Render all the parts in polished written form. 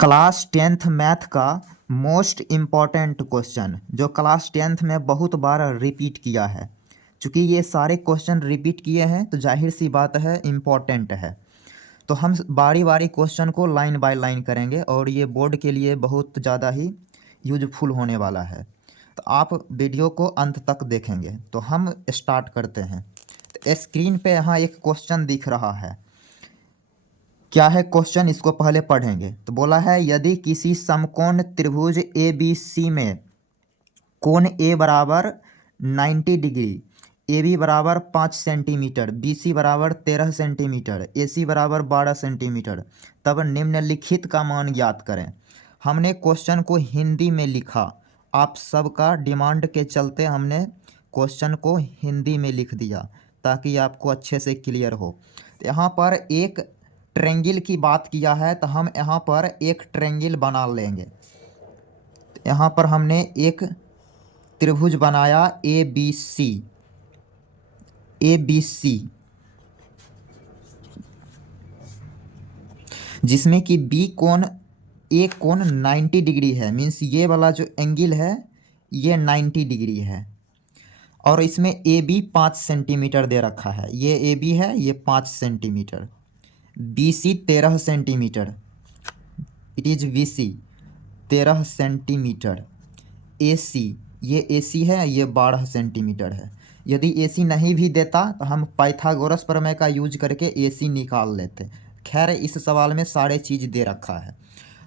Class tenth math का most important question जो class tenth में बहुत बार रिपीट किया है। चूँकि ये सारे क्वेश्चन रिपीट किए हैं तो जाहिर सी बात है इम्पॉर्टेंट है। तो हम बारी बारी क्वेश्चन को लाइन बाय लाइन करेंगे और ये बोर्ड के लिए बहुत ज़्यादा ही यूजफुल होने वाला है। तो आप वीडियो को अंत तक देखेंगे। तो हम स्टार्ट करते हैं। तो स्क्रीन पे यहाँ एक क्वेश्चन दिख रहा है। क्या है क्वेश्चन, इसको पहले पढ़ेंगे। तो बोला है यदि किसी समकोण त्रिभुज ए बी सी में कोण ए बराबर 90 डिग्री, ए बी बराबर 5 सेंटीमीटर, बी सी बराबर 13 सेंटीमीटर, ए सी बराबर 12 सेंटीमीटर, तब निम्नलिखित का मान ज्ञात करें। हमने क्वेश्चन को हिंदी में लिखा। आप सबका डिमांड के चलते हमने क्वेश्चन को हिंदी में लिख दिया ताकि आपको अच्छे से क्लियर हो। तो यहाँ पर एक ट्रेंगल की बात किया है तो हम यहाँ पर एक ट्रेंगल बना लेंगे। तो यहाँ पर हमने एक त्रिभुज बनाया ए बी सी, जिसमें कि बी कोण ए कोण 90 डिग्री है। मीन्स ये वाला जो एंगल है ये 90 डिग्री है और इसमें ए बी 5 सेंटीमीटर दे रखा है। ये ए बी है, ये 5 centimetre, B C 13 centimetre, it is B C 13 centimetre, A C ये ए सी है, ये 12 सेंटीमीटर है। यदि ए सी नहीं भी देता तो हम पाइथागोरस प्रमेय का यूज करके ए सी निकाल लेते। खैर इस सवाल में सारे चीज़ दे रखा है।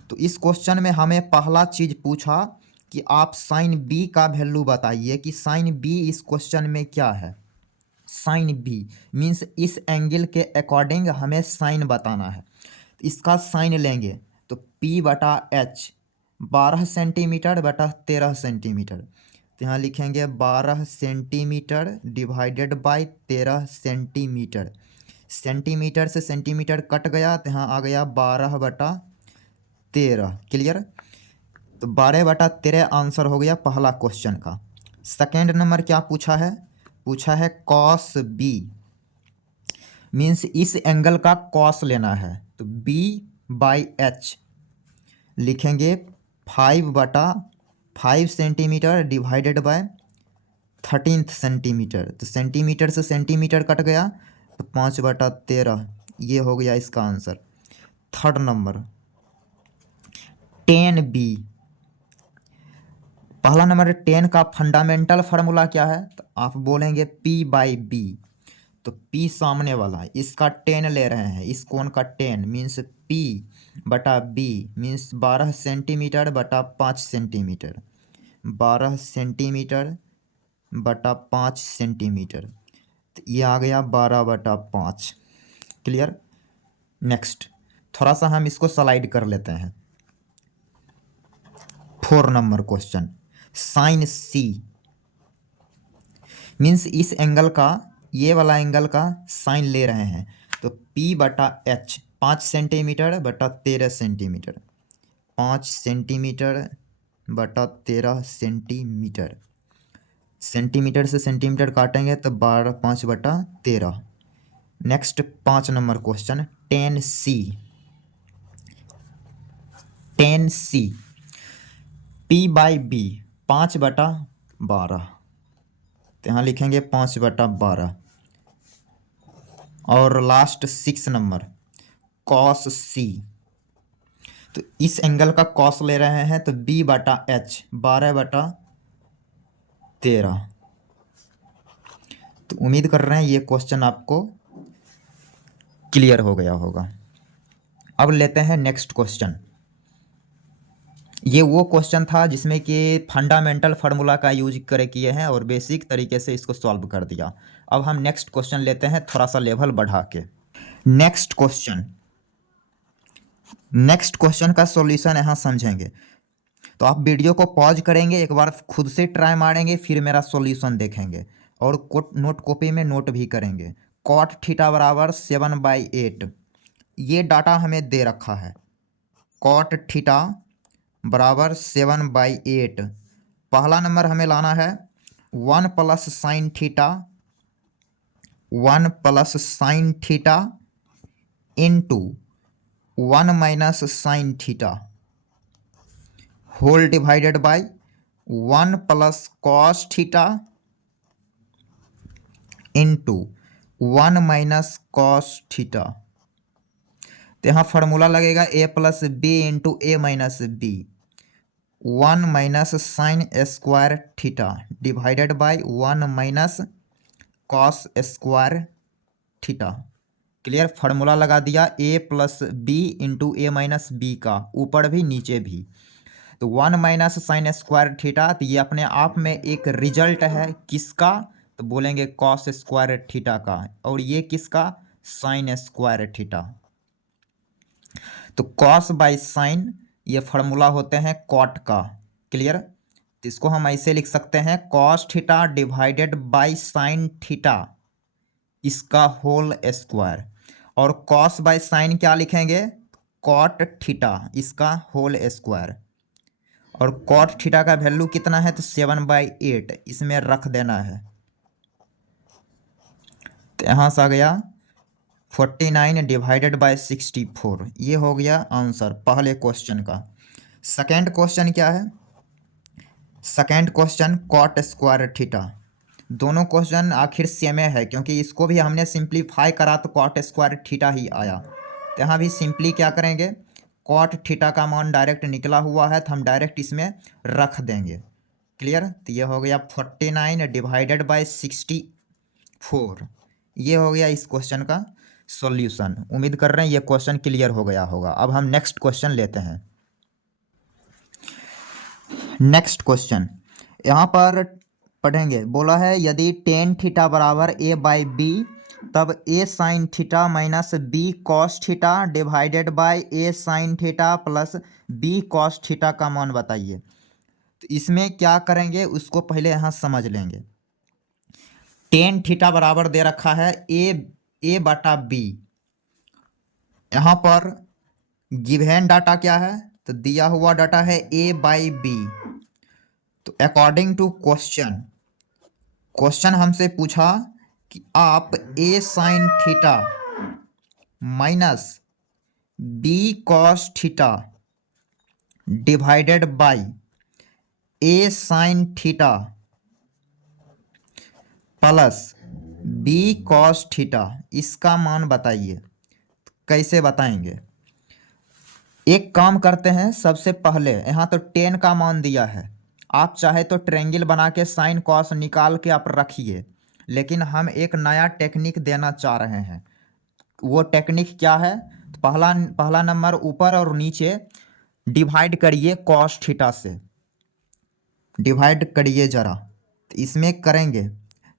तो इस क्वेश्चन में हमें पहला चीज़ पूछा कि आप साइन बी का वैल्यू बताइए कि साइन बी इस क्वेश्चन में क्या है। साइन बी मीन्स इस एंगल के अकॉर्डिंग हमें साइन बताना है। इसका साइन लेंगे तो P बटा H 12 सेंटीमीटर बटा 13 सेंटीमीटर। तो यहाँ लिखेंगे 12 centimetre divided by 13 centimetre. Centimetre से सेंटीमीटर कट गया तो यहाँ आ गया 12 बटा 13। क्लियर। तो 12 बटा 13 आंसर हो गया पहला क्वेश्चन का। सेकेंड नंबर क्या पूछा है? पूछा है कॉस बी, मीन्स इस एंगल का कॉस लेना है। तो B बाई H लिखेंगे 5 बटा 5 सेंटीमीटर डिवाइडेड बाय 13 सेंटीमीटर। तो सेंटीमीटर से सेंटीमीटर कट गया तो 5 बटा 13, ये हो गया इसका answer. Third number tan b. पहला नंबर टेन का फंडामेंटल फार्मूला क्या है? तो आप बोलेंगे P बाई बी। तो P सामने वाला है, इसका टेन ले रहे हैं, इस कोण का टेन मीन्स P बटा B मीन्स 12 सेंटीमीटर बटा 5 सेंटीमीटर, 12 सेंटीमीटर बटा 5 सेंटीमीटर। तो ये आ गया 12 बटा 5। क्लियर। नेक्स्ट थोड़ा सा हम इसको स्लाइड कर लेते हैं। 4 number question sign C means इस एंगल का, ये वाला एंगल का साइन ले रहे हैं। तो P बटा H 5 सेंटीमीटर बटा 13 सेंटीमीटर, 5 सेंटीमीटर बटा 13 सेंटीमीटर। सेंटीमीटर से सेंटीमीटर काटेंगे तो 12 5 बटा 13। Next 5 number question tan c P by b 5 बटा 12। तो यहाँ लिखेंगे 5 बटा 12। और लास्ट 6 नंबर कॉस C। तो इस एंगल का कॉस ले रहे हैं तो B बटा H 12 बटा 13। तो उम्मीद कर रहे हैं ये क्वेश्चन आपको क्लियर हो गया होगा। अब लेते हैं नेक्स्ट क्वेश्चन। ये वो क्वेश्चन था जिसमें कि फंडामेंटल फार्मूला का यूज करे किए हैं और बेसिक तरीके से इसको सॉल्व कर दिया। अब हम नेक्स्ट क्वेश्चन लेते हैं थोड़ा सा लेवल बढ़ा के। नेक्स्ट क्वेश्चन का सॉल्यूशन यहाँ समझेंगे। तो आप वीडियो को पॉज करेंगे, एक बार खुद से ट्राई मारेंगे, फिर मेरा सॉल्यूशन देखेंगे और नोट कॉपी में नोट भी करेंगे। कॉट थीटा बराबर 7/8 ये डाटा हमें दे रखा है। कॉट थीटा बराबर 7/8। पहला नंबर हमें लाना है 1 plus sine theta into 1 minus sine theta. Whole divided by 1 plus cos theta into 1 minus cos theta. तो यहाँ फॉर्मूला लगेगा A plus B into A minus B, 1 minus sine square theta divided by 1 minus cos square theta. Clear, formula लगा दिया A plus B into A minus B का, ऊपर भी नीचे भी। तो 1 माइनस साइन स्क्वायर थीटा, तो ये अपने आप में एक रिजल्ट है किसका, तो बोलेंगे कॉस स्क्वायर थीटा का, और ये किसका, साइन स्क्वायर थीटा। तो कॉस बाय साइन ये फार्मूला होते हैं कॉट का। क्लियर, तो इसको हम ऐसे लिख सकते हैं cos theta divided by sine theta इसका होल स्क्वायर, और कॉस बाय साइन क्या लिखेंगे, कॉट थीटा इसका होल स्क्वायर। और कॉट थीटा का वैल्यू कितना है, तो 7/8 इसमें रख देना है। तो यहाँ से आ गया 49 डिवाइडेड बाय 64, ये हो गया आंसर पहले क्वेश्चन का। सेकेंड क्वेश्चन क्या है, second question cot square theta. दोनों क्वेश्चन आखिर सेम है, क्योंकि इसको भी हमने सिंप्लीफाई करा तो कॉट स्क्वायर थीटा ही आया। तो यहाँ भी सिंपली क्या करेंगे, कॉट थीटा का मान डायरेक्ट निकला हुआ है, तो हम डायरेक्ट इसमें रख देंगे। क्लियर, तो ये हो गया 49 डिवाइडेड बाय 64, ये हो गया इस क्वेश्चन का सॉल्यूशन। उम्मीद कर रहे हैं ये क्वेश्चन क्लियर हो गया होगा। अब हम नेक्स्ट क्वेश्चन लेते हैं। नेक्स्ट क्वेश्चन यहाँ पर पढ़ेंगे, बोला है यदि टेन थीटा बराबर ए बाई बी, तब A sine theta minus B cos theta divided by A sine theta plus B cos theta का मान बताइए। तो इसमें क्या करेंगे उसको पहले यहाँ समझ लेंगे। टेन थीटा बराबर दे रखा है ए बटा बी। यहाँ पर गिवन डाटा क्या है, तो दिया हुआ डाटा है ए बाई बी। तो अकॉर्डिंग टू क्वेश्चन हमसे पूछा कि आप A sine theta minus B cos theta divided by A sine theta plus B cos theta इसका मान बताइए। कैसे बताएंगे, एक काम करते हैं, सबसे पहले यहाँ तो टेन का मान दिया है, आप चाहे तो ट्रायंगल बना के साइन कॉस निकाल के आप रखिए, लेकिन हम एक नया टेक्निक देना चाह रहे हैं। वो टेक्निक क्या है, तो पहला नंबर ऊपर और नीचे डिवाइड करिए कॉस थीटा से, डिवाइड करिए ज़रा। तो इसमें करेंगे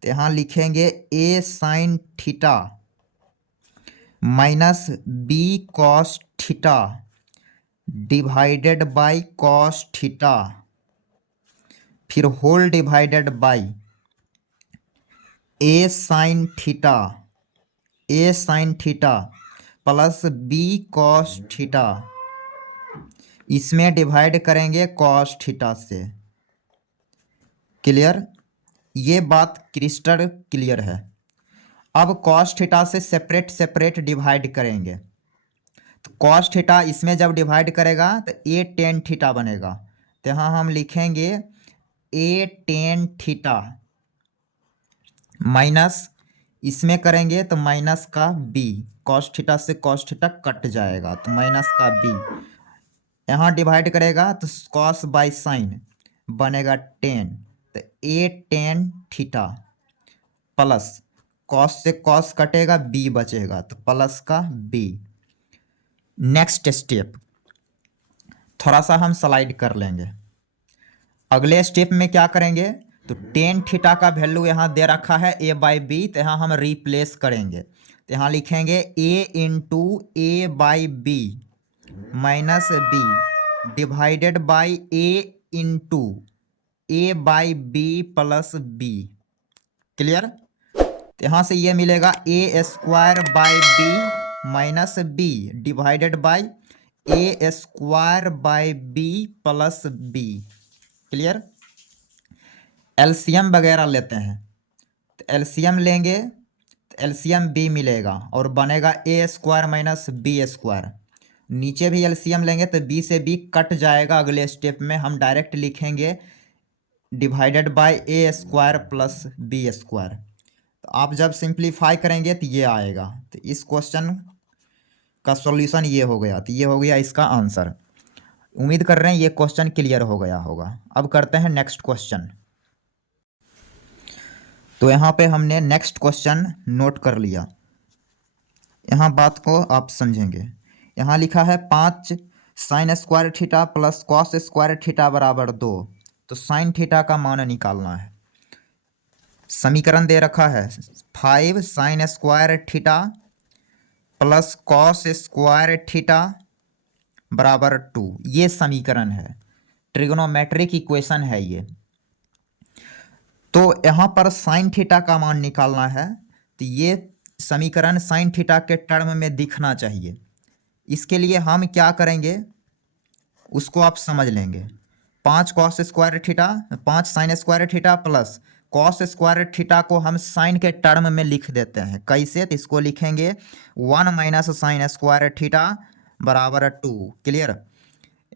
तो यहाँ लिखेंगे A sine theta minus B cos theta divided by cos theta, फिर whole divided by A sine theta plus B cos theta, इसमें डिवाइड करेंगे कॉस थीटा से। क्लियर, ये बात क्रिस्टल क्लियर है। अब कॉस थीटा से सेपरेट डिवाइड करेंगे, तो कॉस थीटा इसमें जब डिवाइड करेगा तो ए टेन थीटा बनेगा। तो यहाँ हम लिखेंगे ए टेन थीटा माइनस, इसमें करेंगे तो माइनस का बी, कॉस थीटा से कॉस थीटा कट जाएगा तो माइनस का बी, यहाँ डिवाइड करेगा तो कॉस बाय साइन बनेगा टेन, तो ए टेन थीटा प्लस कॉस से कॉस कटेगा बी बचेगा तो प्लस का बी। नेक्स्ट स्टेप थोड़ा सा हम स्लाइड कर लेंगे। अगले स्टेप में क्या करेंगे, तो टेन थीटा का वैल्यू यहाँ दे रखा है ए बाई बी, तो यहाँ हम रिप्लेस करेंगे। तो यहाँ लिखेंगे A into A by B minus B divided by A into A by B plus B. Clear, तो यहाँ से ये मिलेगा A square by B minus B divided by A square by B plus B. Clear, LCM वगैरह लेते हैं, तो LCM लेंगे तो एलसीएम बी मिलेगा और बनेगा ए स्क्वायर माइनस बी स्क्वायर, नीचे भी एलसीएम लेंगे तो बी से बी कट जाएगा। अगले स्टेप में हम डायरेक्ट लिखेंगे divided by a square plus B square. तो आप जब सिंप्लीफाई करेंगे तो ये आएगा। तो इस क्वेश्चन का सॉल्यूशन ये हो गया। तो ये हो गया इसका आंसर। उम्मीद कर रहे हैं ये क्वेश्चन क्लियर हो गया होगा। अब करते हैं नेक्स्ट क्वेश्चन। तो यहाँ पे हमने नेक्स्ट क्वेश्चन नोट कर लिया। यहाँ बात को आप समझेंगे। यहाँ लिखा है 5 sign square theta plus cos square theta बराबर 2। तो साइन थीटा का मान निकालना है। समीकरण दे रखा है 5 sign square theta plus cos square theta बराबर 2। ये समीकरण है, ट्रिग्नोमेट्रिक इक्वेशन है ये। तो यहाँ पर साइन थीटा का मान निकालना है। तो ये समीकरण साइन थीटा के टर्म में दिखना चाहिए। इसके लिए हम क्या करेंगे उसको आप समझ लेंगे। 5 cos square theta 5 sign square theta plus cos square theta को हम साइन के टर्म में लिख देते हैं। कैसे? तो इसको लिखेंगे 1 माइनस साइन स्क्वायर थीटा बराबर 2। क्लियर?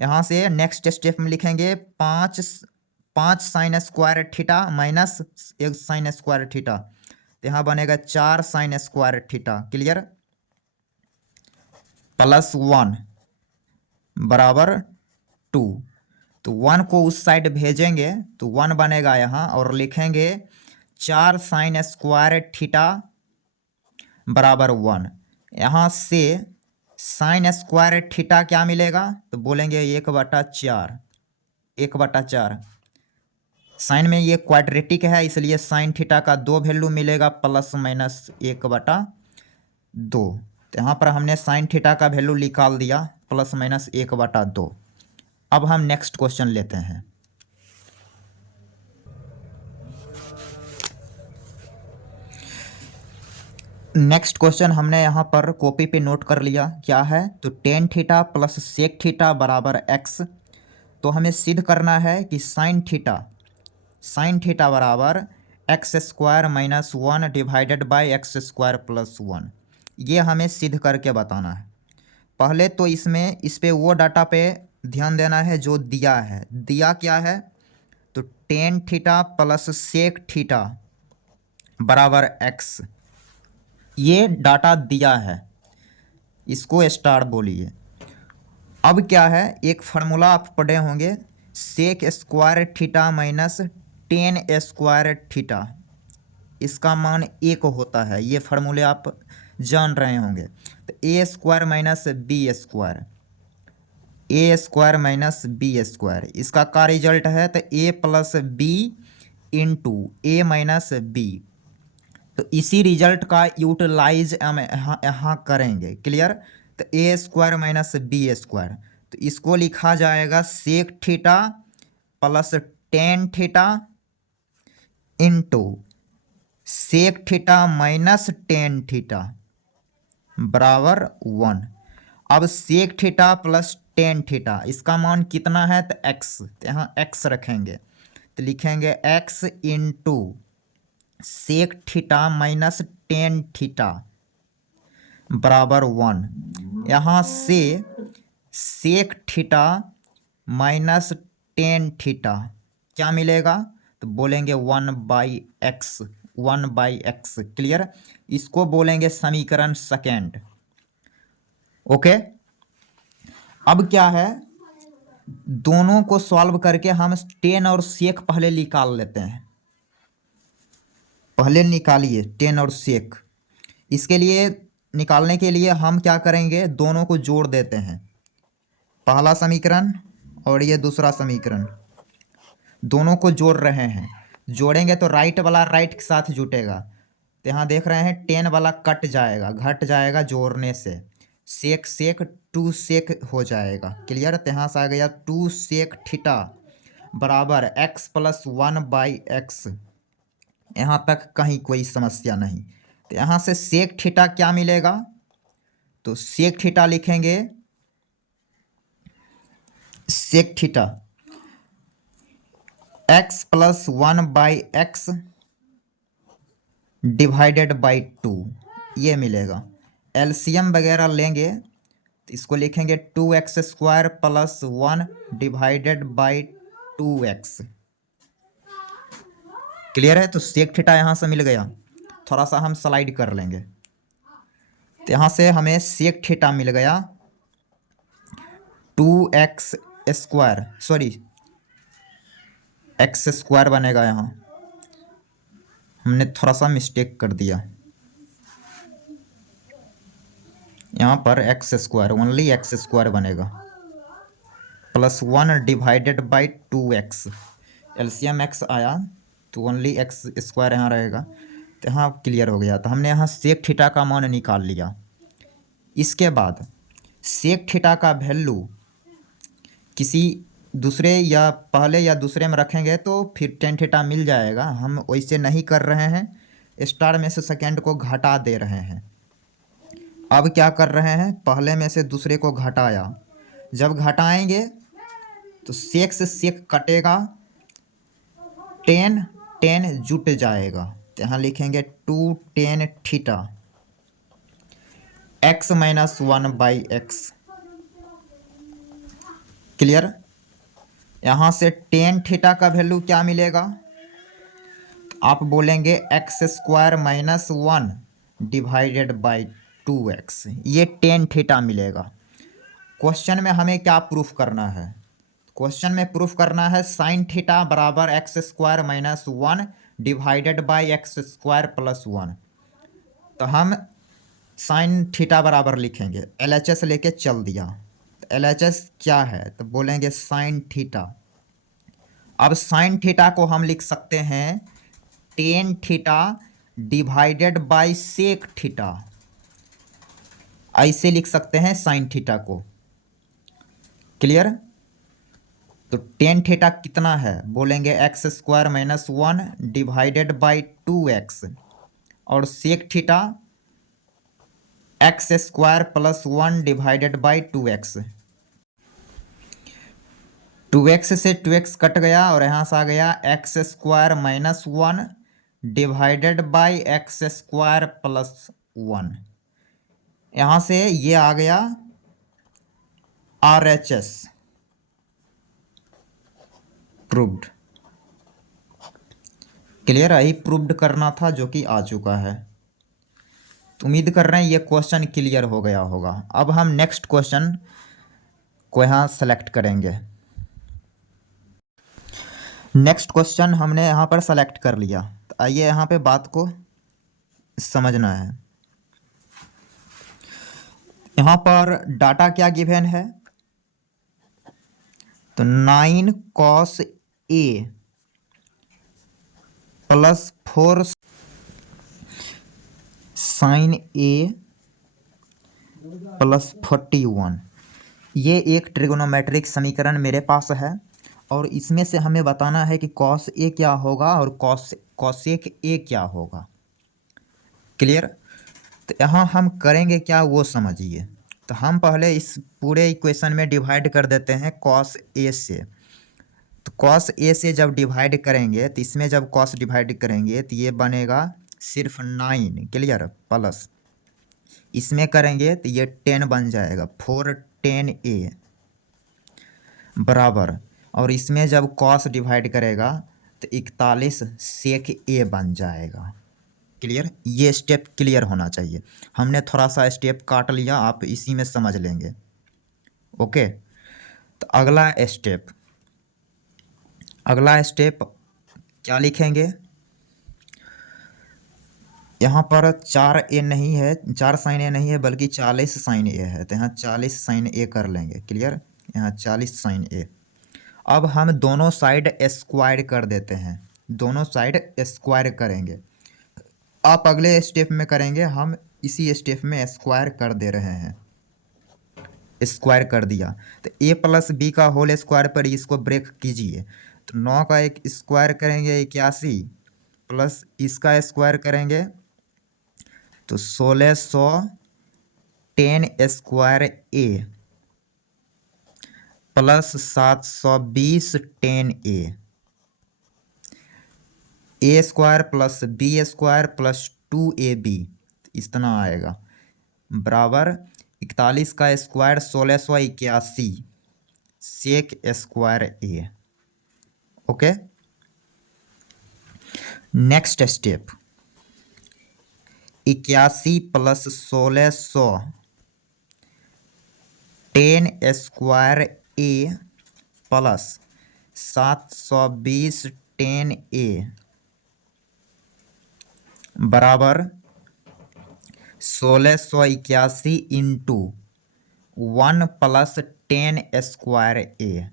यहाँ से नेक्स्ट स्टेप में लिखेंगे 5 sign square theta minus 1 sign square theta. तो यहाँ बनेगा 4 sign square theta. Clear? Plus 1 बराबर 2। तो 1 को उस साइड भेजेंगे तो 1 बनेगा यहाँ, और लिखेंगे 4 साइन स्क्वायर थीटा बराबर 1। यहाँ से साइन स्क्वायर थीटा क्या मिलेगा? तो बोलेंगे 1/4। 1/4 साइन में ये क्वाड्रेटिक है, इसलिए साइन थीटा का 2 वैल्यू मिलेगा प्लस माइनस 1/2। तो यहाँ पर हमने साइन थीटा का वैल्यू निकाल दिया प्लस माइनस 1/2। अब हम नेक्स्ट क्वेश्चन लेते हैं। नेक्स्ट क्वेश्चन हमने यहाँ पर कॉपी पे नोट कर लिया। क्या है? तो tan theta plus sec theta बराबर एक्स। तो हमें सिद्ध करना है कि साइन थीटा बराबर x square minus 1 divided by x square plus 1। ये हमें सिद्ध करके बताना है। पहले तो इस पे वो डाटा पे ध्यान देना है जो दिया है। दिया क्या है? तो tan theta plus sec theta बराबर एक्स, ये डाटा दिया है। इसको स्टार बोलिए। अब क्या है, एक फार्मूला आप पढ़े होंगे, sec square theta minus tan square theta. इसका मान 1 होता है। ये फार्मूले आप जान रहे होंगे। तो a square minus b square, A square minus b square, इसका क्या रिजल्ट है? तो ए प्लस बी इंटू ए माइनस बी। तो इसी रिजल्ट का यूटिलाइज हम यहाँ करेंगे। क्लियर? तो a square minus b square, तो इसको लिखा जाएगा sec theta plus tan theta into sec theta minus tan theta बराबर 1। अब sec theta plus tan theta, इसका मान कितना है? तो एक्स। तो यहाँ एक्स रखेंगे तो लिखेंगे x into sec theta minus tan theta बराबर 1। यहाँ से sec theta minus tan theta क्या मिलेगा? तो बोलेंगे 1/x, 1/x। क्लियर? इसको बोलेंगे समीकरण सेकेंड। ओके। अब क्या है, दोनों को सॉल्व करके हम टेन और सेक पहले निकाल लेते हैं। पहले निकालिए टेन और सेक। इसके लिए निकालने के लिए हम क्या करेंगे, दोनों को जोड़ देते हैं। पहला समीकरण और ये दूसरा समीकरण, दोनों को जोड़ रहे हैं। जोड़ेंगे तो राइट वाला राइट के साथ जुटेगा। तो यहाँ देख रहे हैं 10 वाला कट जाएगा, घट जाएगा जोड़ने से। सेक सेक 2 सेक हो जाएगा। क्लियर? तो यहाँ से आ गया 2 सेक थीटा बराबर x प्लस 1/x। यहाँ तक कहीं कोई समस्या नहीं। तो यहाँ से सेक थीटा क्या मिलेगा? तो सेक थीटा लिखेंगे sec theta x plus 1/x divided by 2, ये मिलेगा। एलसीएम वगैरह लेंगे तो इसको लिखेंगे 2x² plus 1 divided by 2x। Clear है? तो सेक थीटा यहाँ से मिल गया। थोड़ा सा हम स्लाइड कर लेंगे, तो यहाँ से हमें सेक थीटा मिल गया 2x², सॉरी x² बनेगा। यहाँ हमने थोड़ा सा मिस्टेक कर दिया, यहाँ पर x² ओनली x² बनेगा plus 1 divided by 2x। LCM x आया तो ओनली x² यहाँ रहेगा। तो यहाँ क्लियर हो गया। तो हमने यहाँ सेक थीटा का मान निकाल लिया। इसके बाद सेक थीटा का वैल्यू किसी दूसरे या पहले या दूसरे में रखेंगे तो फिर टेन थीटा मिल जाएगा। हम वैसे नहीं कर रहे हैं, स्टार में से सेकेंड को घटा दे रहे हैं। अब क्या कर रहे हैं, पहले में से दूसरे को घटाया। जब घटाएंगे तो सेक से सेक कटेगा, टेन टेन जुट जाएगा। तो यहाँ लिखेंगे 2 tan theta x - 1 by x. Clear? यहाँ से टेन थीटा का वैल्यू क्या मिलेगा, आप बोलेंगे x² - 1 डिवाइडेड बाई 2x। ये टेन थीटा मिलेगा। क्वेश्चन में हमें क्या प्रूफ करना है, क्वेश्चन में प्रूफ करना है साइन थीटा बराबर x² - 1 divided by x² plus 1। तो हम साइन थीटा बराबर लिखेंगे, LHS लेके चल दिया। तो LHS क्या है, तो बोलेंगे साइन थीटा। अब साइन थीटा को हम लिख सकते हैं tan theta divided by sec theta, ऐसे लिख सकते हैं साइन थीटा को। क्लियर? तो टेन थीटा कितना है, बोलेंगे x² - 1 डिवाइडेड बाई 2x, और sec theta x² plus 1 divided by 2x। 2x से 2x कट गया और यहाँ से आ गया x² - 1 divided by x² plus 1। यहाँ से ये आ गया RHS प्रूव्ड। क्लियर? यही प्रूव्ड करना था जो कि आ चुका है। तो उम्मीद कर रहे हैं ये क्वेश्चन क्लियर हो गया होगा। अब हम नेक्स्ट क्वेश्चन को यहाँ सेलेक्ट करेंगे। नेक्स्ट क्वेश्चन हमने यहाँ पर सेलेक्ट कर लिया। तो आइए यहाँ पे बात को समझना है। यहाँ पर डाटा क्या गिवन है, तो 9 cos A plus 4 sin A plus 41। ये एक ट्रिगोनोमेट्रिक समीकरण मेरे पास है, और इसमें से हमें बताना है कि cos A क्या होगा और cosec A क्या होगा। क्लियर? तो यहाँ हम करेंगे क्या वो समझिए। तो हम पहले इस पूरे इक्वेशन में डिवाइड कर देते हैं cos A से। तो cos A से जब डिवाइड करेंगे तो इसमें जब cos डिवाइड करेंगे तो ये बनेगा सिर्फ 9। क्लियर? प्लस इसमें करेंगे तो ये 10 बन जाएगा, 4 10 A बराबर, और इसमें जब cos डिवाइड करेगा तो 41 sec A बन जाएगा। क्लियर? ये स्टेप क्लियर होना चाहिए। हमने थोड़ा सा स्टेप काट लिया, आप इसी में समझ लेंगे। ओके, तो अगला स्टेप क्या लिखेंगे, यहाँ पर 4A नहीं है, 4 sin A नहीं है, बल्कि 40 sin A है। तो यहाँ 40 sin A कर लेंगे। क्लियर? यहाँ 40 sin A। अब हम दोनों साइड स्क्वायर कर देते हैं, दोनों साइड स्क्वायर करेंगे। आप अगले स्टेप में करेंगे, हम इसी स्टेप में स्क्वायर कर दे रहे हैं। स्क्वायर कर दिया तो A प्लस बी का होल स्क्वायर पर इसको ब्रेक कीजिए। तो 9 का एक स्क्वायर करेंगे 81, प्लस इसका स्क्वायर करेंगे तो 1600 10 square A plus 720 10 A square plus B square plus 2AB इतना आएगा, बराबर 41 का square 1681 sec square A. Okay, next step 81 plus 1600 10 square A plus 720 10 A बराबर 1681 इंटू 1 प्लस 10 स्क्वायर ए।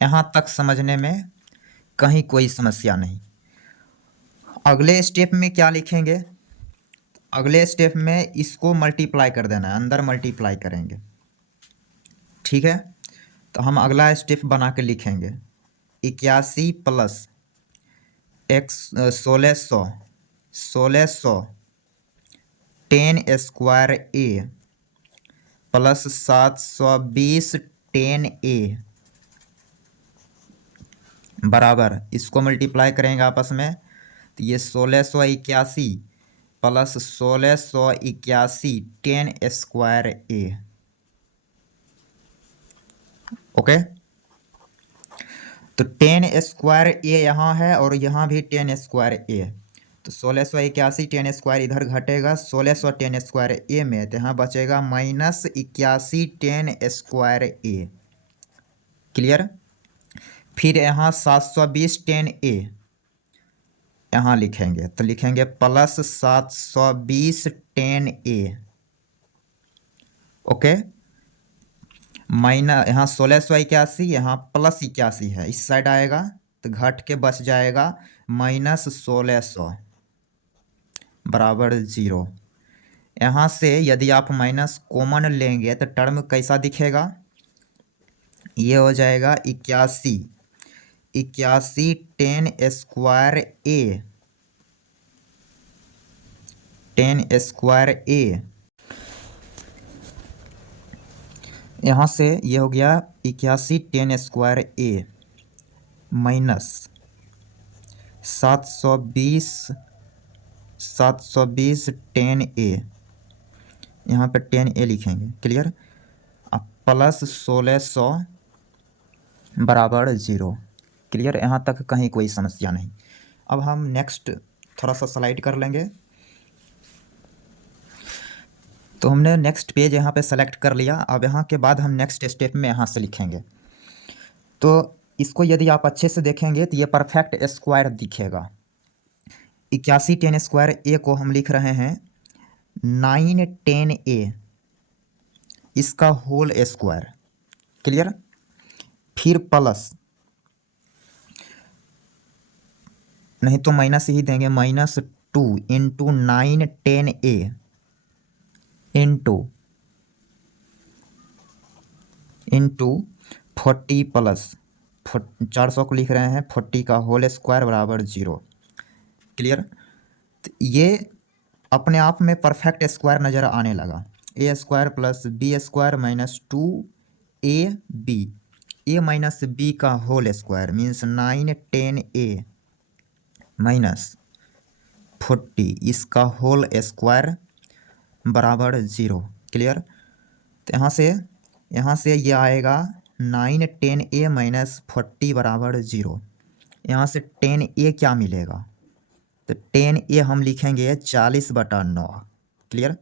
यहाँ तक समझने में कहीं कोई समस्या नहीं। अगले स्टेप में क्या लिखेंगे? अगले स्टेप में इसको मल्टीप्लाई कर देना है, अंदर मल्टीप्लाई करेंगे। ठीक है, तो हम अगला स्टेप बना के लिखेंगे 81 plus x 1600 10 square A plus 720 10 A बराबर, इसको मल्टीप्लाई करेंगे आपस में, तो ये 1681 प्लस 1681 10 स्क्वायर ए। ओके, तो 10 स्क्वायर ए यहाँ है और यहाँ भी 10 स्क्वायर ए, तो 1681 10 स्क्वायर इधर घटेगा 1600 10 स्क्वायर ए में, तो यहाँ बचेगा -81 10 स्क्वायर ए। क्लियर? फिर यहाँ 720 10 ए यहाँ लिखेंगे, तो लिखेंगे प्लस 720 10 ए। ओके, माइनस यहाँ 1681 यहाँ प्लस 81 है, इस साइड आएगा तो घट के बच जाएगा -1600 बराबर 0। यहाँ से यदि आप माइनस कॉमन लेंगे तो टर्म कैसा दिखेगा? ये हो जाएगा 81 10 स्क्वायर ए 10 स्क्वायर ए। यहाँ से ये हो गया 81 10 स्क्वायर ए माइनस 720 10 ए, यहाँ पे 10 ए लिखेंगे। क्लियर? अब प्लस 1600 बराबर 0। क्लियर? यहाँ तक कहीं कोई समस्या नहीं। अब हम नेक्स्ट थोड़ा सा स्लाइड कर लेंगे, तो हमने नेक्स्ट पेज यहाँ पे सेलेक्ट कर लिया। अब यहाँ के बाद हम नेक्स्ट स्टेप में यहाँ से लिखेंगे, तो इसको यदि आप अच्छे से देखेंगे तो ये परफेक्ट स्क्वायर दिखेगा। 81 10 स्क्वायर ए को हम लिख रहे हैं 9 10 ए, इसका होल स्क्वायर। क्लियर? फिर प्लस, नहीं तो माइनस ही देंगे, -2 इंटू 9 10 ए इंटू 40 प्लस 400 को लिख रहे हैं 40 का होल स्क्वायर बराबर 0। क्लियर? तो ये अपने आप में परफेक्ट स्क्वायर नज़र आने लगा। A square plus B square minus 2 A B, A minus B का whole square means 9 10 A minus 40 इसका होल स्क्वायर बराबर 0। क्लियर? तो यहाँ से ये आएगा 9 10 ए माइनस 40 बराबर 0। यहाँ से 10 ए क्या मिलेगा? तो 10 ए हम लिखेंगे 40/9। क्लियर?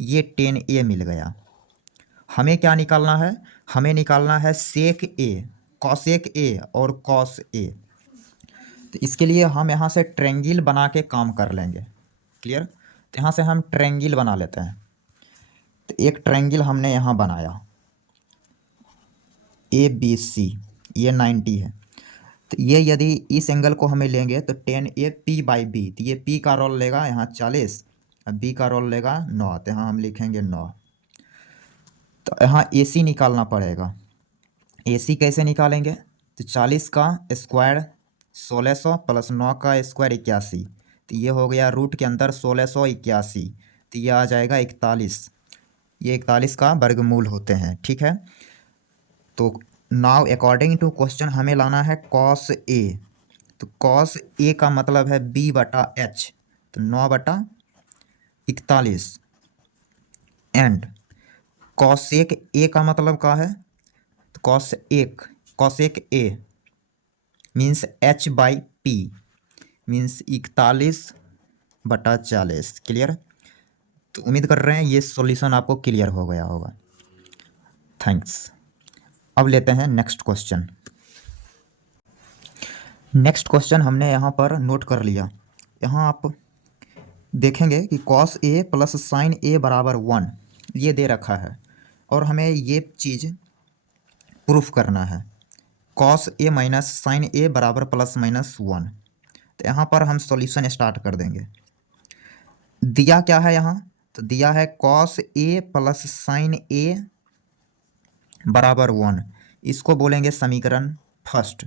ये 10 ए मिल गया। हमें क्या निकालना है? हमें निकालना है सेक ए, कॉसेक ए और कॉस ए। तो इसके लिए हम यहाँ से ट्रेंगल बना के काम कर लेंगे। क्लियर? तो यहाँ से हम ट्रेंगल बना लेते हैं। तो एक ट्रायंगल हमने यहाँ बनाया ABC, ये 90 है। तो ये यदि इस एंगल को हमें लेंगे तो 10A P/B, तो ये P का रोल लेगा यहाँ 40 और B का रोल लेगा 9, तो यहाँ हम लिखेंगे 9। तो यहाँ AC निकालना पड़ेगा। AC कैसे निकालेंगे? तो 40 का स्क्वायर 1600 प्लस 9 का स्क्वायर 81, तो ये हो गया रूट के अंदर 1681, तो ये आ जाएगा 41। ये 41 का वर्गमूल होते हैं। ठीक है, तो नाउ अकॉर्डिंग टू क्वेश्चन हमें लाना है कॉस ए। तो कॉस ए का मतलब है B/H, तो 9/41 एंड कॉसेक ए का मतलब क्या है? तो cosec A means H by P means 41/40। Clear? तो उम्मीद कर रहे हैं ये सॉल्यूशन आपको क्लियर हो गया होगा। थैंक्स। अब लेते हैं नेक्स्ट क्वेश्चन। नेक्स्ट क्वेश्चन हमने यहाँ पर नोट कर लिया। यहाँ आप देखेंगे कि कॉस ए प्लस साइन ए बराबर 1 ये दे रखा है और हमें ये चीज़ प्रूफ करना है। कॉस ए माइनस साइन ए बराबर प्लस माइनस 1। तो यहाँ पर हम सॉल्यूशन स्टार्ट कर देंगे। दिया क्या है यहाँ? तो दिया है कॉस ए प्लस साइन ए बराबर 1। इसको बोलेंगे समीकरण फर्स्ट।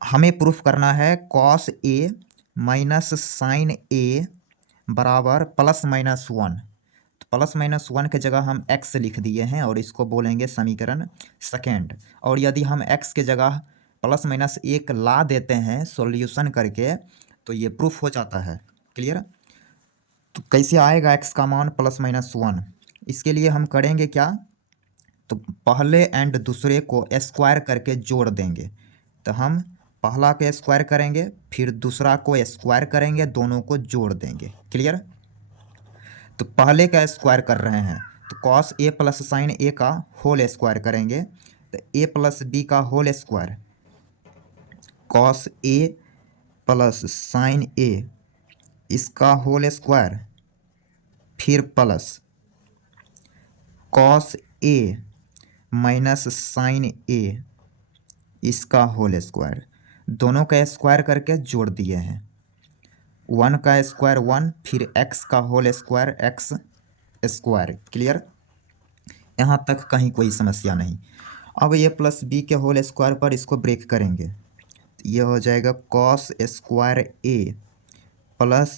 हमें प्रूफ करना है कॉस ए माइनस साइन ए बराबर प्लस माइनस 1। तो प्लस माइनस 1 के जगह हम x लिख दिए हैं और इसको बोलेंगे समीकरण सेकेंड। और यदि हम x के जगह प्लस माइनस 1 ला देते हैं सॉल्यूशन करके तो ये प्रूफ हो जाता है। क्लियर? तो कैसे आएगा x का मान प्लस माइनस 1? इसके लिए हम करेंगे क्या? तो पहले एंड दूसरे को स्क्वायर करके जोड़ देंगे। तो हम पहला को स्क्वायर करेंगे फिर दूसरा को स्क्वायर करेंगे, दोनों को जोड़ देंगे। क्लियर? तो पहले का स्क्वायर कर रहे हैं तो कॉस ए प्लस साइन ए का होल स्क्वायर करेंगे। तो ए प्लस बी का whole square, cos A plus sine a इसका होल स्क्वायर, फिर plus cos a minus sine a इसका होल स्क्वायर। दोनों का स्क्वायर करके जोड़ दिए हैं। 1 का स्क्वायर 1, फिर x का होल स्क्वायर x स्क्वायर। क्लियर? यहाँ तक कहीं कोई समस्या नहीं। अब ये प्लस बी के होल स्क्वायर पर इसको ब्रेक करेंगे। ये हो जाएगा कॉस स्क्वायर ए प्लस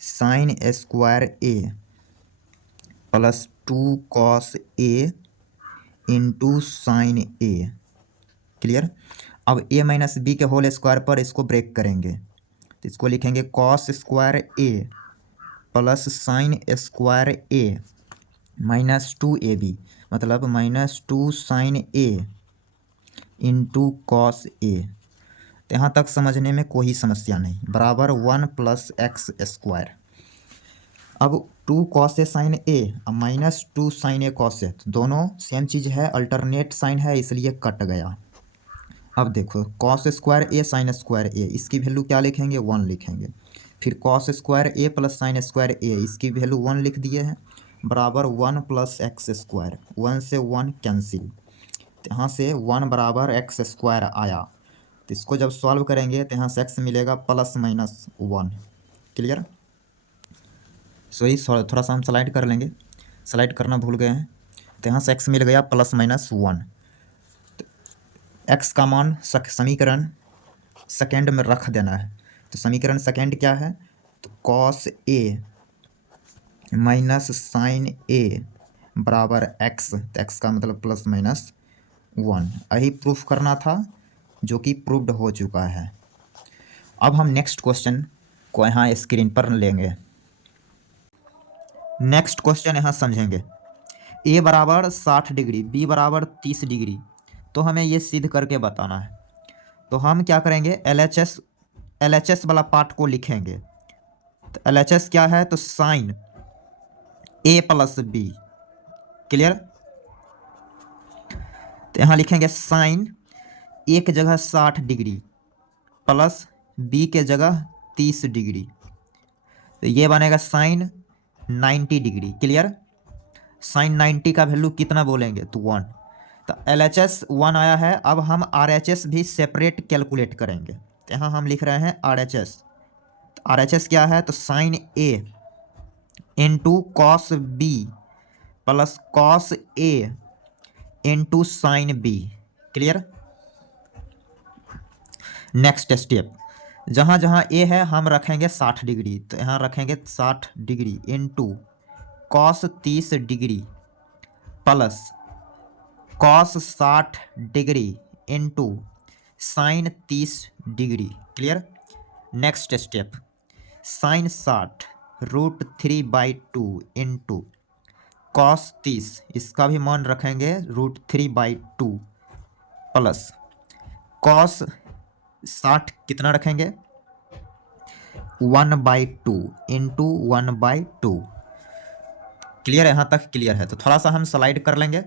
साइन स्क्वायर ए प्लस 2 कॉस ए इंटू साइन ए। क्लियर? अब a माइनस बी के होल स्क्वायर पर इसको ब्रेक करेंगे तो इसको लिखेंगे cos square A plus sine square a minus 2ab मतलब minus 2 sign A into cos A. तो यहाँ तक समझने में कोई समस्या नहीं। बराबर 1 प्लस एक्स स्क्वायर। अब 2 कॉस ए साइन ए और माइनस 2 साइन ए कॉस ए, तो दोनों सेम चीज़ है, अल्टरनेट साइन है इसलिए कट गया। अब देखो कॉस स्क्वायर ए साइन स्क्वायर ए, इसकी वैल्यू क्या लिखेंगे? 1 लिखेंगे। फिर कॉस स्क्वायर ए प्लस साइन स्क्वायर ए, इसकी वैल्यू 1 लिख दिए हैं। बराबर 1 प्लस एक्स स्क्वायर, 1 से 1 कैंसिल, तो यहाँ से 1 बराबर एक्स स्क्वायर आया। तो इसको जब सॉल्व करेंगे तो यहाँ से एक्स मिलेगा प्लस माइनस 1। क्लियर? सही, थोड़ा सा हम स्लाइड कर लेंगे, स्लाइड करना भूल गए हैं। तो यहाँ से एक्स मिल गया प्लस माइनस 1। एक्स का मान समीकरण सेकेंड में रख देना है। तो समीकरण सेकेंड क्या है? तो कॉस ए माइनस साइन ए बराबर एक्स। तो एक्स का मतलब प्लस माइनस 1। यही प्रूफ करना था जो कि प्रूव्ड हो चुका है। अब हम नेक्स्ट क्वेश्चन को यहाँ स्क्रीन पर लेंगे। नेक्स्ट क्वेश्चन यहाँ समझेंगे। ए बराबर 60 डिग्री, बी बराबर 30 डिग्री, तो हमें ये सिद्ध करके बताना है। तो हम क्या करेंगे? LHS वाला पार्ट को लिखेंगे। तो LHS क्या है? तो sine a plus B. Clear? तो यहाँ लिखेंगे साइन ए के जगह 60 डिग्री प्लस बी के जगह 30 डिग्री, तो ये बनेगा साइन 90 डिग्री। क्लियर? साइन 90 का वैल्यू कितना बोलेंगे? तो 1। तो LHS 1 आया है। अब हम RHS भी सेपरेट कैलकुलेट करेंगे। तो यहाँ हम लिख रहे हैं RHS। तो RHS क्या है? तो sine A into cos B plus cos A into sine B. Clear? Next step, जहाँ जहाँ ए है हम रखेंगे 60 डिग्री, तो यहाँ रखेंगे 60 degree into cos 30 degree plus cos 60 degree into sine 30 degree. Clear? Next step, sine 60 √3/2 into cos 30 इसका भी मान रखेंगे √3/2 प्लस कॉस 60 कितना रखेंगे 1/2 इंटू 1/2। क्लियर है, यहाँ तक क्लियर है। तो थोड़ा सा हम स्लाइड कर लेंगे।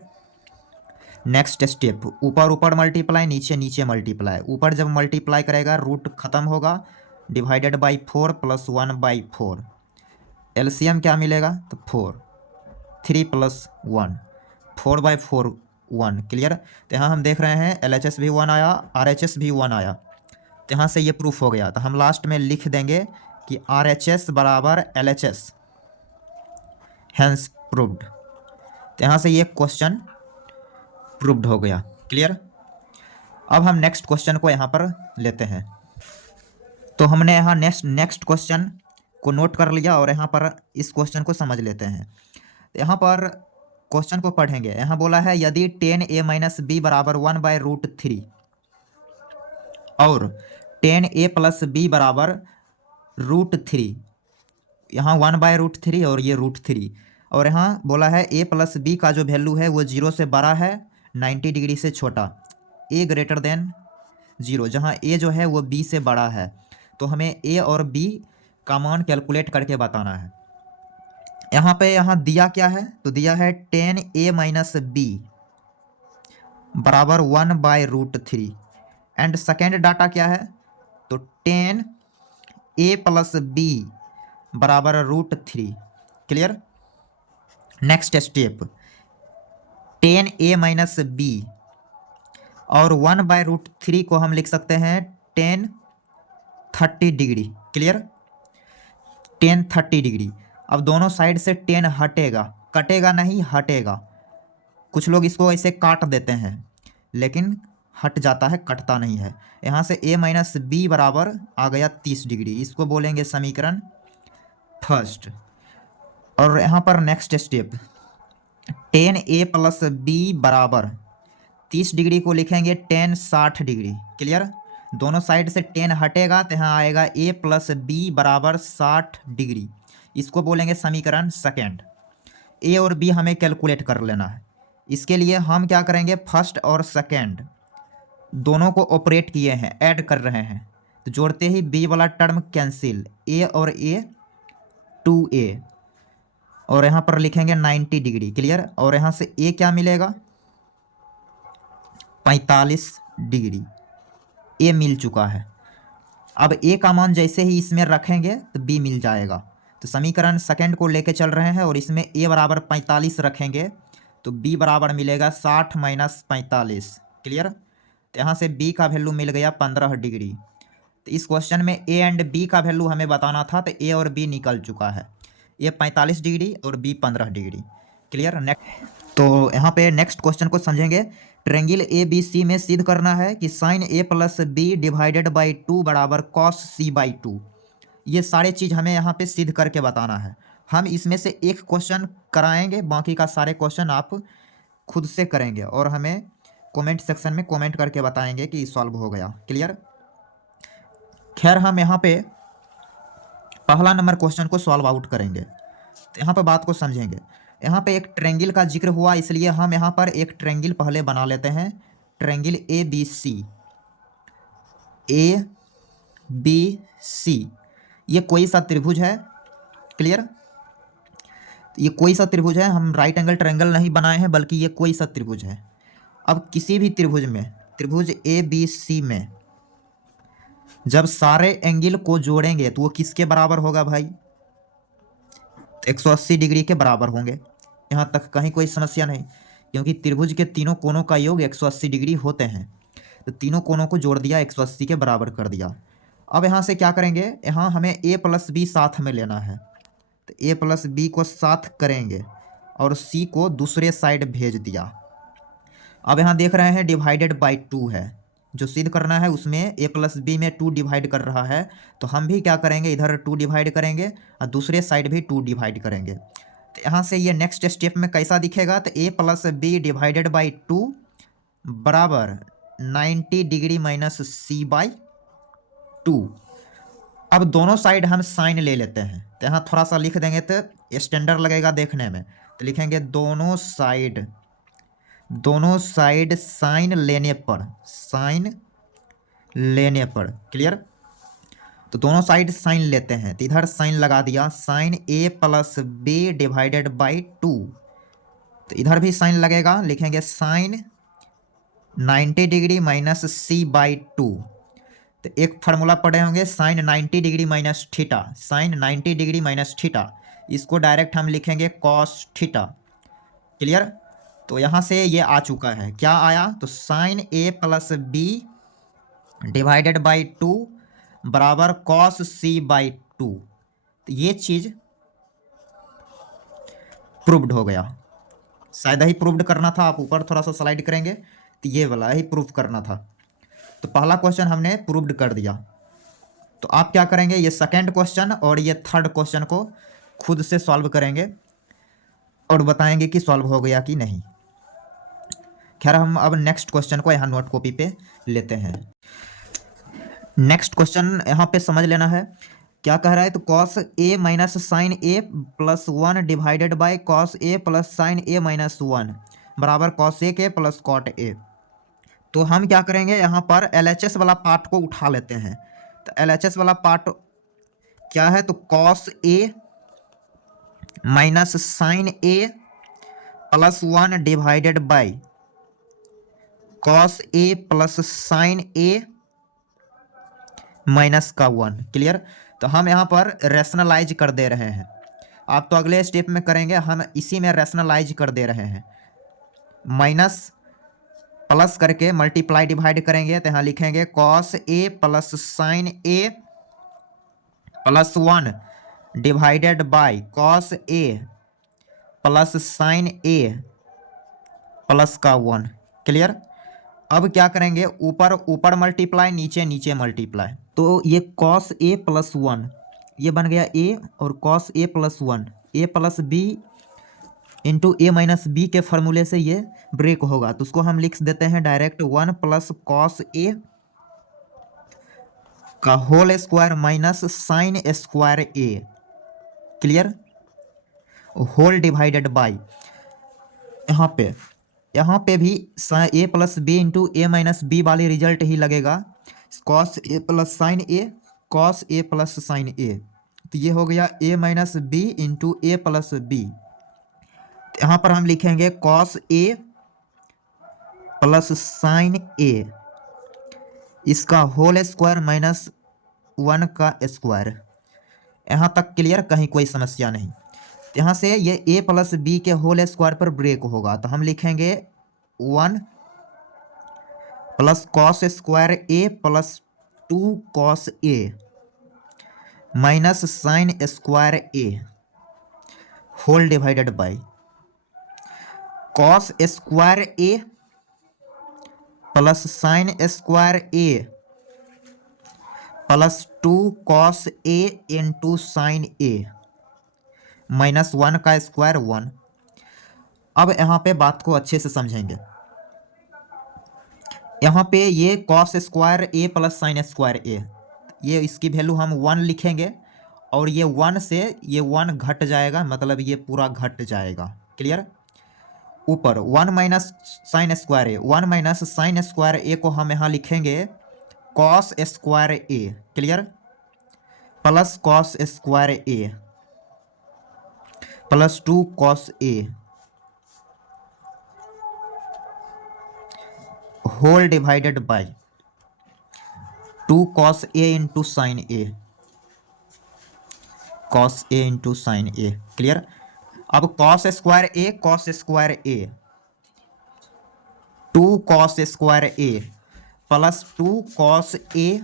नेक्स्ट स्टेप, ऊपर ऊपर मल्टीप्लाई, नीचे नीचे मल्टीप्लाई। ऊपर जब मल्टीप्लाई करेगा रूट खत्म होगा, डिवाइडेड बाई 4 प्लस 1/4। एलसीएम क्या मिलेगा तो 4, 3 प्लस 1, 4/4 1। क्लियर। तो यहाँ हम देख रहे हैं LHS भी 1 आया, RHS भी 1 आया। तो यहाँ से ये प्रूफ हो गया। तो हम लास्ट में लिख देंगे कि RHS बराबर LHS, हैंस प्रूव्ड। तो यहाँ से ये क्वेश्चन प्रूव्ड हो गया। क्लियर। अब हम नेक्स्ट क्वेश्चन को यहाँ पर लेते हैं। तो हमने यहाँ नेक्स्ट क्वेश्चन को नोट कर लिया और यहाँ पर इस क्वेश्चन को समझ लेते हैं। तो यहाँ पर क्वेश्चन को पढ़ेंगे। यहाँ बोला है यदि 10a - b बराबर 1/√3 और 10a + b बराबर √3, यहाँ 1/√3 और ये √3, और यहाँ बोला है a + b का जो वैल्यू है वो 0 से बड़ा है, 90 डिग्री से छोटा, a ग्रेटर देन 0, जहाँ a जो है वो b से बड़ा है। तो हमें a और b का मान कैलकुलेट करके बताना है। यहाँ दिया क्या है तो दिया है 10a - b बराबर 1/√3 एंड सेकेंड डाटा क्या है तो 10a + b बराबर √3। Clear. Next step, 10a - b और 1/√3 को हम लिख सकते हैं 1030 डिग्री। Clear, 1030 degree. अब दोनों साइड से 10 हटेगा, कटेगा नहीं, हटेगा। कुछ लोग इसको ऐसे काट देते हैं लेकिन हट जाता है, कटता नहीं है। यहाँ से a - b बराबर आ गया 30 डिग्री, इसको बोलेंगे समीकरण फर्स्ट। और यहाँ पर नेक्स्ट स्टेप, 10a + b बराबर 30 डिग्री को लिखेंगे 1060 डिग्री। क्लियर। दोनों साइड से 10 हटेगा तो यहाँ आएगा a + b बराबर 60 डिग्री, इसको बोलेंगे समीकरण सेकेंड। a और b हमें कैलकुलेट कर लेना है। इसके लिए हम क्या करेंगे, फर्स्ट और सेकेंड दोनों को ऑपरेट किए हैं, ऐड कर रहे हैं, तो जोड़ते ही b वाला टर्म कैंसिल, a और a 2a, और यहाँ पर लिखेंगे 90 डिग्री। क्लियर। और यहाँ से a क्या मिलेगा 45 डिग्री, a मिल चुका है। अब a का मान जैसे ही इसमें रखेंगे तो b मिल जाएगा। तो समीकरण सेकंड को लेके चल रहे हैं और इसमें a बराबर 45 रखेंगे तो b बराबर मिलेगा 60 - 45। क्लियर। तो यहाँ से b का वैल्यू मिल गया 15 डिग्री। तो इस क्वेश्चन में a एंड b का वैल्यू हमें बताना था, तो a और b निकल चुका है, a 45 डिग्री और b 15 डिग्री। क्लियर। नेक्स्ट, तो यहाँ पे नेक्स्ट क्वेश्चन को समझेंगे। ट्रेंगल ए बी सी में सिद्ध करना है कि sine a + b divided by 2 बराबर cos c/2। ये सारे चीज़ हमें यहाँ पे सिद्ध करके बताना है। हम इसमें से एक क्वेश्चन कराएंगे, बाकी का सारे क्वेश्चन आप खुद से करेंगे और हमें कमेंट सेक्शन में कमेंट करके बताएंगे कि सॉल्व हो गया। क्लियर। खैर, हम यहाँ पे पहला नंबर क्वेश्चन को सॉल्व आउट करेंगे। तो यहाँ पर बात को समझेंगे। यहाँ पे एक ट्रेंगल का जिक्र हुआ, इसलिए हम यहाँ पर एक ट्रेंगल पहले बना लेते हैं। ट्रेंगल ए बी सी, ये कोई सा त्रिभुज है। क्लियर। ये कोई सा त्रिभुज है, हम राइट एंगल ट्रायंगल नहीं बनाए हैं, बल्कि ये कोई सा त्रिभुज है। अब किसी भी त्रिभुज में, त्रिभुज ए बी सी में जब सारे एंगल को जोड़ेंगे तो वो किसके बराबर होगा भाई, 180 डिग्री के बराबर होंगे। यहाँ तक कहीं कोई समस्या नहीं, क्योंकि त्रिभुज के तीनों कोनों का योग 180 डिग्री होते हैं। तो तीनों कोनों को जोड़ दिया, 180 के बराबर कर दिया। अब यहाँ से क्या करेंगे, यहाँ हमें a + b साथ में लेना है, तो a + b को साथ करेंगे और c को दूसरे साइड भेज दिया। अब यहाँ देख रहे हैं डिवाइडेड बाई 2 है, जो सिद्ध करना है उसमें a + b में 2 डिवाइड कर रहा है, तो हम भी क्या करेंगे, इधर 2 डिवाइड करेंगे और दूसरे साइड भी 2 डिवाइड करेंगे। तो यहाँ से ये नेक्स्ट स्टेप में कैसा दिखेगा, तो a + b डिवाइडेड बाई 2 बराबर 90 डिग्री - c/2। अब दोनों साइड हम साइन ले लेते हैं, तो यहाँ थोड़ा सा लिख देंगे तो स्टैंडर्ड लगेगा देखने में। तो लिखेंगे दोनों साइड साइन लेने पर क्लियर। तो दोनों साइड साइन लेते हैं, तो इधर साइन लगा दिया, sine a plus b divided by 2। तो इधर भी साइन लगेगा, लिखेंगे sine 90 degree minus c by 2। तो एक फार्मूला पढ़े होंगे sine 90 degree minus theta, sine 90 degree minus theta, इसको डायरेक्ट हम लिखेंगे कॉस थीटा क्लियर। तो यहाँ से ये आ चुका है, क्या आया, तो sine a plus b divided by 2 बराबर कॉस सी बाई 2। तो ये चीज प्रूव्ड हो गया, शायद ही प्रूव्ड करना था, आप ऊपर थोड़ा सा स्लाइड करेंगे तो ये वाला ही प्रूव करना था। तो पहला क्वेश्चन हमने प्रूव्ड कर दिया। तो आप क्या करेंगे, ये सेकंड क्वेश्चन और ये थर्ड क्वेश्चन को खुद से सॉल्व करेंगे और बताएंगे कि सॉल्व हो गया कि नहीं। खैर हम अब नेक्स्ट क्वेश्चन को यहाँ नोट कॉपी पे लेते हैं। नेक्स्ट क्वेश्चन यहाँ पे समझ लेना है, क्या कह रहा है, तो cos a minus sine a plus 1 divided by cos A plus sine a minus 1 बराबर कॉस ए के प्लस कॉट ए। तो हम क्या करेंगे, यहाँ पर LHS वाला पार्ट को उठा लेते हैं। तो LHS वाला पार्ट क्या है, तो cos a minus sine a plus 1 divided by cos A plus sine a minus का 1 क्लियर। तो हम यहाँ पर रैशनलाइज कर दे रहे हैं, आप तो अगले स्टेप में करेंगे, हम इसी में रैशनलाइज कर दे रहे हैं। माइनस प्लस करके मल्टीप्लाई डिवाइड करेंगे, तो यहाँ लिखेंगे cos A plus sine a plus 1 divided by cos A plus sine a plus का 1 क्लियर। अब क्या करेंगे, ऊपर ऊपर मल्टीप्लाई, नीचे नीचे मल्टीप्लाई। तो ये कॉस ए प्लस 1 ये बन गया ए, और cos A plus 1 A plus B into A minus b के फॉर्मूले से ये ब्रेक होगा, तो उसको हम लिख देते हैं डायरेक्ट 1 प्लस कॉस ए का whole square minus sine square A clear, whole divided by यहाँ पे भी a plus B into A minus b वाली रिजल्ट ही लगेगा, cos A plus sine A cos A plus sine a. तो ये हो गया a minus b into a plus b. यहाँ पर हम लिखेंगे cos A plus sine a इसका होल स्क्वायर माइनस 1 का स्क्वायर। यहाँ तक क्लियर, कहीं कोई समस्या नहीं। यहाँ से ये ए प्लस बी के होल स्क्वायर पर ब्रेक होगा, तो हम लिखेंगे 1 plus cos square A plus 2 cos a minus sine square a whole divided by cos square A plus sine square A plus 2 cos A into sine a minus 1 का square 1। अब यहाँ पे बात को अच्छे से समझेंगे, यहाँ पे ये कॉस स्क्वायर ए प्लस साइन स्क्वायर ए, ये इसकी वैल्यू हम 1 लिखेंगे, और ये 1 से ये 1 घट जाएगा, मतलब ये पूरा घट जाएगा क्लियर। ऊपर 1 minus sine square A, 1 minus sine square A को हम यहाँ लिखेंगे cos square A clear, plus cos square A plus 2 cos A whole divided by 2 cos A into sine A cos A into sine A clear. अब cos square A 2 cos square A plus 2 cos A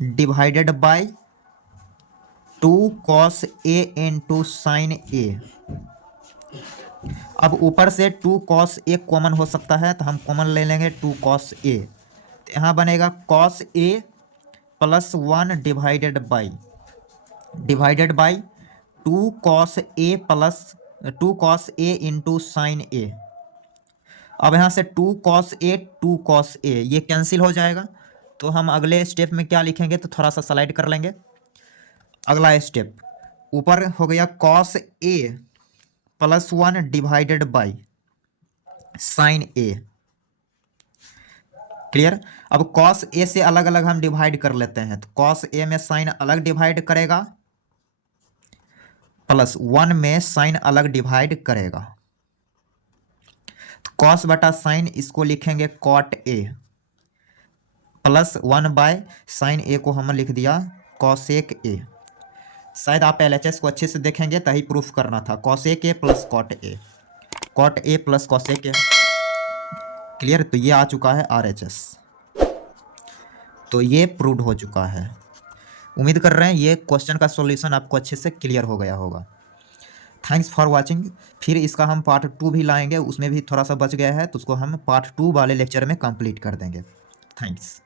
divided by 2 cos A into sine A. अब ऊपर से 2 cos ए common हो सकता है, तो हम common ले लेंगे 2 कॉस ए, तो यहाँ बनेगा cos A plus 1 divided by 2 cos A plus 2 cos A into sine A. अब यहाँ से 2 कॉस ए ये कैंसिल हो जाएगा, तो हम अगले स्टेप में क्या लिखेंगे, तो थोड़ा सा स्लाइड कर लेंगे। अगला स्टेप ऊपर हो गया cos A +1 divided by sine A. Clear. अब कॉस ए से अलग अलग हम डिवाइड कर लेते हैं, तो कॉस ए में साइन अलग डिवाइड करेगा, +1 में साइन अलग डिवाइड करेगा। तो कॉस बटा साइन इसको लिखेंगे कॉट ए, +1 बाय साइन ए को हम लिख दिया कॉसेक ए। शायद आप एलएचएस को अच्छे से देखेंगे तभी प्रूफ करना था, cosec a plus cot a plus cosec a. Clear. तो ये आ चुका है आरएचएस, तो ये प्रूव्ड हो चुका है। उम्मीद कर रहे हैं ये क्वेश्चन का सॉल्यूशन आपको अच्छे से क्लियर हो गया होगा। Thanks for watching. फिर इसका हम पार्ट 2 भी लाएंगे, उसमें भी थोड़ा सा बच गया है तो उसको हम पार्ट 2 वाले लेक्चर में कंप्लीट कर देंगे। थैंक्स।